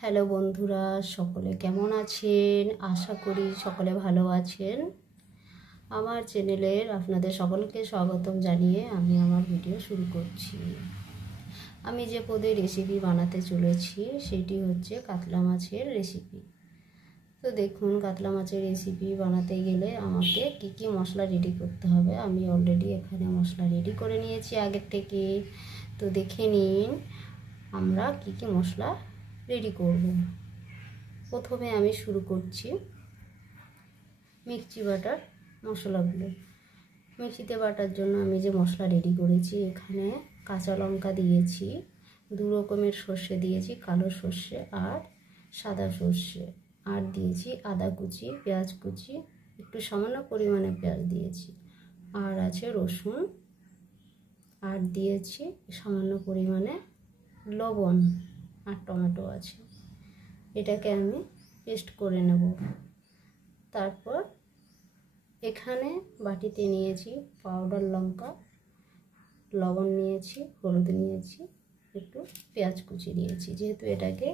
Hello বন্ধুরা, সকলে কেমন আছেন? আশা করি সকলে ভালো আছেন। আমার চ্যানেলের আপনাদের সকলকে স্বাগতম জানিয়ে আমি আমার ভিডিও শুরু করছি। আমি যে পদে রেসিপি বানাতে চলেছি সেটি হচ্ছে কাতলা মাছের রেসিপি। তো দেখুন, কাতলা মাছের রেসিপি বানাতে গেলে আমাকে কি কি মশলা রেডি করতে হবে। আমি অলরেডি এখানে মশলা রেডি করে নিয়েছি আগের থেকে। তো দেখে নিন আমরা কি কি মশলা রেডি করব। প্রথমে আমি শুরু করছি মিক্সি বাটার মশলাগুলো। মিক্সিতে বাটার জন্য আমি যে মশলা রেডি করেছি, এখানে কাঁচা লঙ্কা দিয়েছি, 2 রকমের সর্ষে দিয়েছি, কালো সর্ষে আর সাদা সর্ষে, আর দিয়েছি আদা কুচি, পেঁয়াজ কুচি, একটু সামান্য পরিমাণে পেঁয়াজ দিয়েছি, আর আছে রসুন, আর দিয়েছি সামান্য পরিমাণে লবণ, আর টমেটো আছে। এটাকে আমি পেস্ট করে নেব। তারপর এখানে বাটিতে নিয়েছি পাউডার লঙ্কা, লবণ নিয়েছি, হলুদ নিয়েছি, একটু পেঁয়াজ কুচি দিয়েছি, যেহেতু এটাকে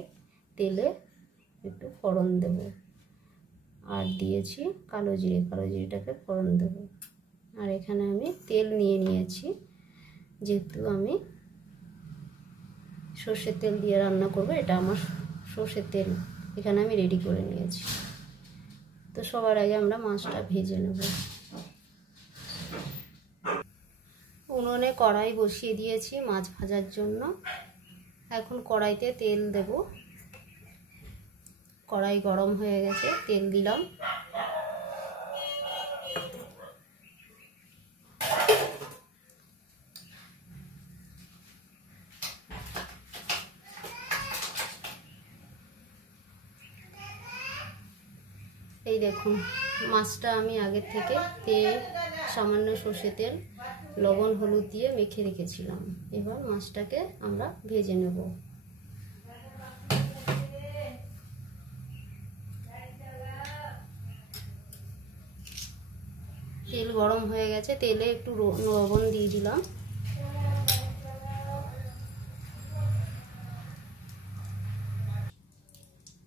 তেলে একটু ফোড়ন দেব, আর দিয়েছি কালো জিরে, কালো জিরেটাকে ফোড়ন দেব। আর এখানে আমি তেল নিয়ে নিয়েছি, যেহেতু আমি সর্ষের তেল দিয়ে রান্না করব, এটা আমার সর্ষের তেল এখানে আমি রেডি করে নিয়েছি। তো সবার আগে আমরা মাছটা ভেজে নেব। উনুনে কড়াই বসিয়ে দিয়েছি মাছ ভাজার জন্য। এখন কড়াইতে তেল দেব। কড়াই গরম হয়ে গেছে, তেল দিলাম। এই দেখুন, মাছটা আমি আগের থেকে তেল, সামান্য সর্ষে তেল, লবণ, হলুদ দিয়ে মেখে রেখেছিলাম। এবার মাছটাকে আমরা ভেজে নেব। তেল গরম হয়ে গেছে, তেলে একটু লবণ দিয়ে দিলাম।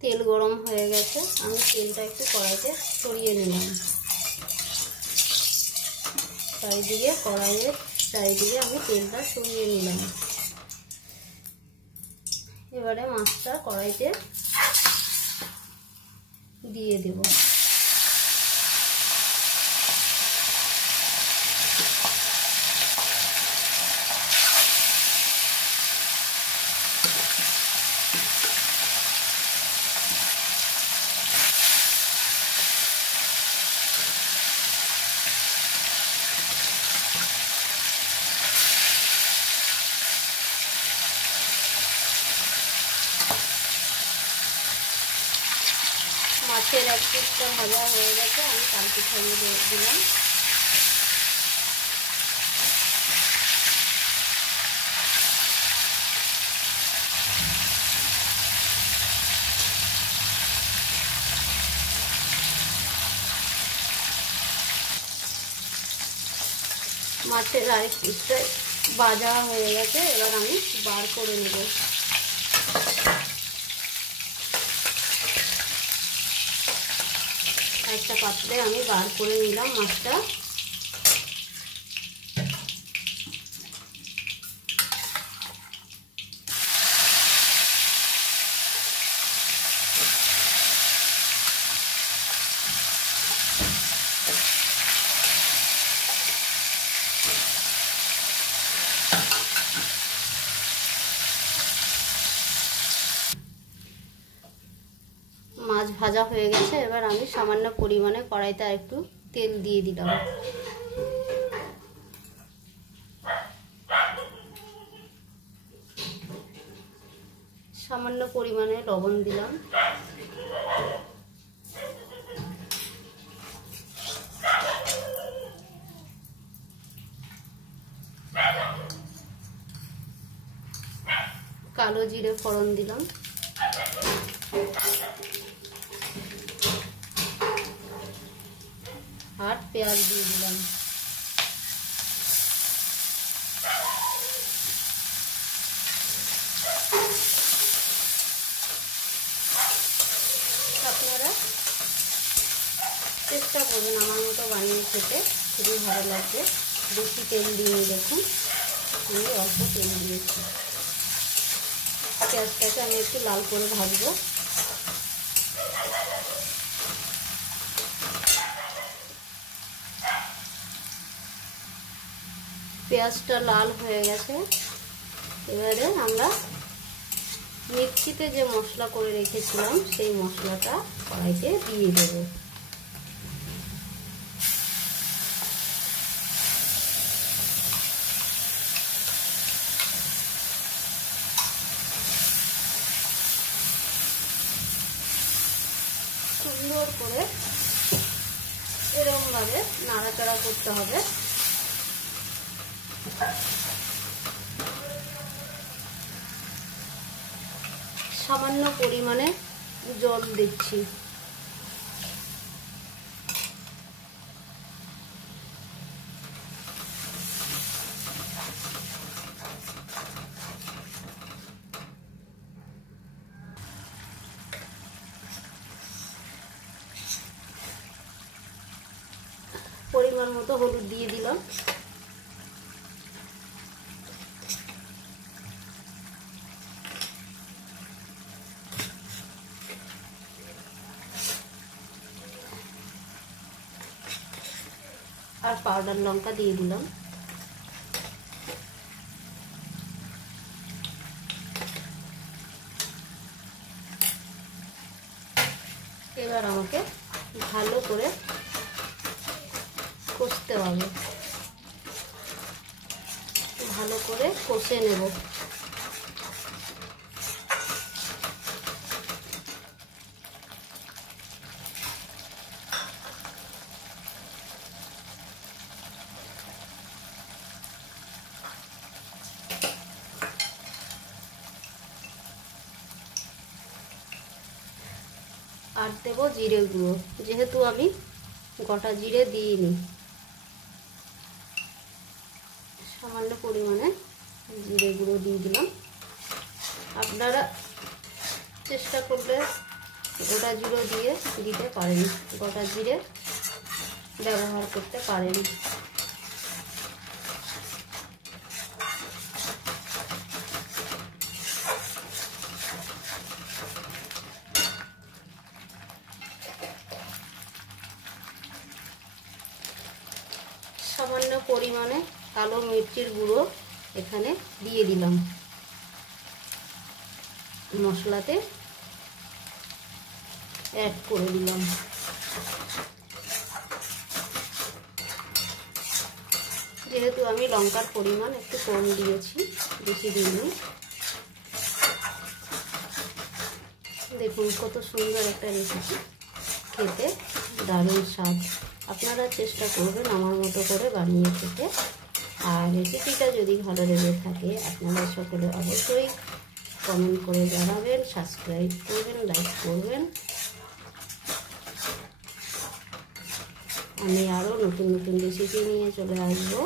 তেল গরম হয়ে গেছে, আমি তেলটা একটু কড়াইতে ছড়িয়ে নিলাম। চারিদিকে, কড়াইয়ের চারিদিকে আমি তেলটা ছড়িয়ে নিলাম। এবারে মাছটা কড়াইতে দিয়ে দেব। মাছের এক পিসটা ভাজা হয়ে গেছে, আমি কালকে ছাড়িয়ে দিলাম। মাছের আরেক পিসটা ভাজা হয়ে গেছে, এবার আমি বার করে নেব। একটা পাত্রে আমি বার করে নিলাম মাছটা। মাছ ভাজা হয়ে গেছে, এবার আমি সামান্য পরিমাণে কড়াইতে একটু তেল দিয়ে দিলাম। সামান্য পরিমাণে লবণ দিলাম। কালো জিরে ফোড়ন দিলাম। আর পেঁয়াজ দিয়ে দিলাম। চেষ্টা করবেন আমার মতো বানিয়ে খেতে, খুবই ভালো লাগবে। বেশি তেল দিইনি, দেখুন আমি অল্প তেল দিয়েছি। পেঁয়াজটাকে আমি একটু লাল করে ভাজবো। পেঁয়াজটা লাল হয়ে গেছে, এবারে আমরা মিক্সিতে যে মশলা করে রেখেছিলাম সেই মশলাটা কড়াইতে দিয়ে দেব। সুন্দর করে এরকমভাবে নাড়াচাড়া করতে হবে। সামান্য পরিমাণে জল দিচ্ছি। পরিমাণ মতো হলুদ দিয়ে দিলাম। আর পাউডার লঙ্কা দিয়ে দিলাম। এবার আমাকে ভালো করে কষতে হবে, ভালো করে কষে নেব। আর দেব জিরে গুঁড়ো, যেহেতু আমি গোটা জিরে দিইনি, সামান্য পরিমাণে জিরে গুঁড়ো দিয়ে দিলাম। আপনারা চেষ্টা করলে গোটা জিরে দিয়ে দিতে পারেন, গোটা জিরে ব্যবহার করতে পারেন। সামান্য পরিমাণে কালো মির্চির গুঁড়ো এখানে দিয়ে দিলাম, মশলাতে অ্যাড করে দিলাম। যেহেতু আমি লঙ্কার পরিমাণ একটু কম দিয়েছি, বেশি দিইনি। দেখুন কত সুন্দর একটা রেসিপি, খেতে দারুণ স্বাদ। আপনারা চেষ্টা করবেন আমার মতো করে বানিয়ে খেতে। আর রেসিপিটা যদি ভালো লেগে থাকে আপনারা সকলে অবশ্যই কমেন্ট করে জানাবেন, সাবস্ক্রাইব করবেন, লাইক করবেন। আমি আরও নতুন নতুন রেসিপি নিয়ে চলে আসবো।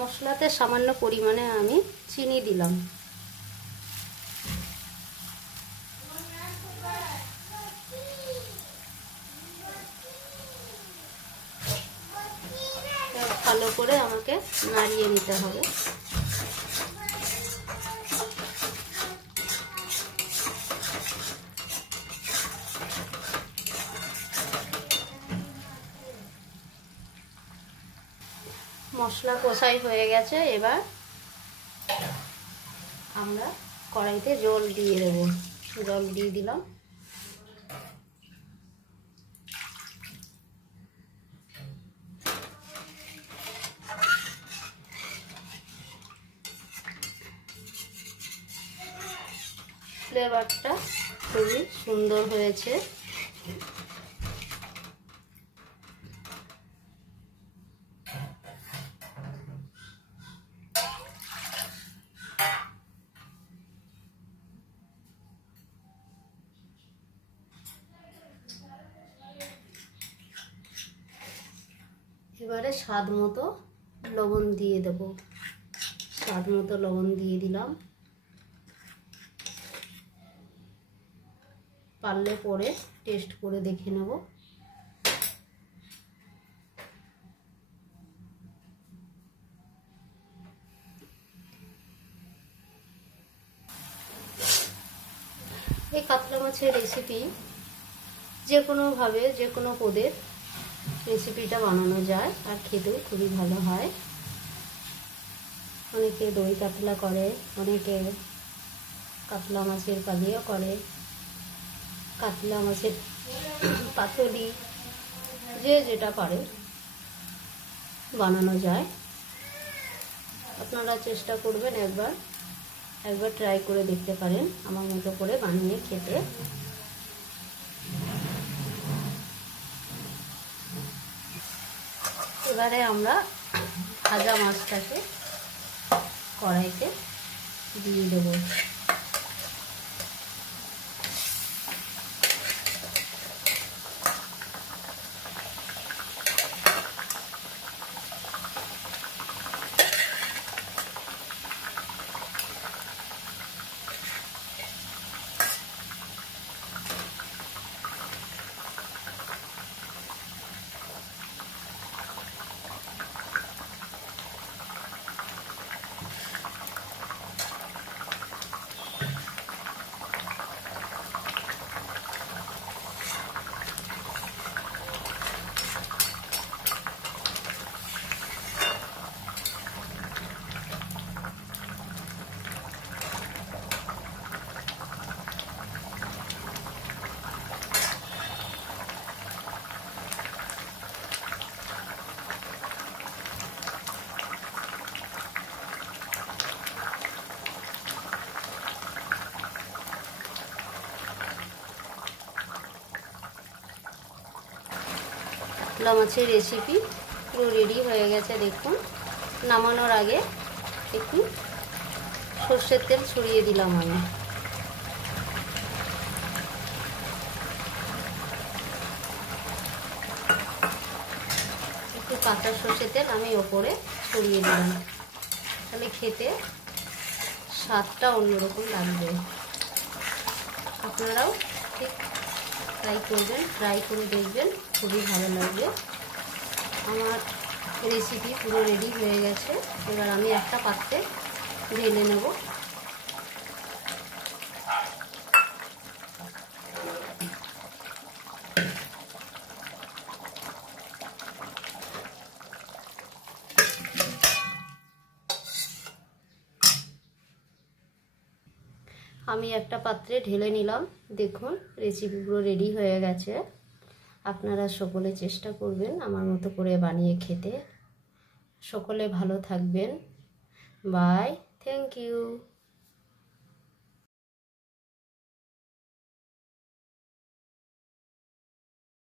মশলাতে সামান্য পরিমাণে আমি চিনি দিলাম। ভালো করে আমাকে নাড়িয়ে নিতে হবে। মশলা কষাই হয়ে গেছে, এবার আমরা কড়াইতে জল দিয়ে দেব। জল দিয়ে দিলাম। ফ্লেভারটা খুবই সুন্দর হয়েছে। এবারে স্বাদ মতো লবণ দিয়ে দেব। স্বাদ মতো লবণ দিয়ে দিলাম। পারলে পরে টেস্ট করে দেখে নেব। এই কাতলা মাছের রেসিপি যে কোনোভাবে যে কোনো পদের রেসিপিটা বানানো যায় আর খেতেও খুবই ভালো হয়। অনেকে দই কাতলা করে, অনেকে কাতলা মাছের কালিয়া করে, কাতলা মাছের পাতুরি, যে যেটা পারে বানানো যায়। আপনারা চেষ্টা করবেন, একবার ট্রাই করে দেখতে পারেন আমার মতো করে বানিয়ে খেতে। এবারে আমরা ভাজা মাছটাকে কড়াইতে দিয়ে দেবো। কাতলা মাছের রেসিপি পুরো রেডি হয়ে গেছে। দেখুন, নামানোর আগে একটু সর্ষের তেল ছড়িয়ে দিলাম আমি। একটু কাঁচা সর্ষের তেল আমি ওপরে ছড়িয়ে দিলাম, তাহলে খেতে স্বাদটা অন্যরকম লাগবে। আপনারাও ঠিক ট্রাই করে দেখবেন, খুবই ভালো লাগবে। আমার রেসিপি পুরো রেডি হয়ে গেছে। এবার আমি একটা পাত্রে ঢেলে নেব। আমি একটা পাত্রে ঢেলে নিলাম। দেখুন, রেসিপি পুরো রেডি হয়ে গেছে। আপনারা সকলে চেষ্টা করবেন আমার মতো করে বানিয়ে খেতে। সকলে ভালো থাকবেন। Bye, thank you.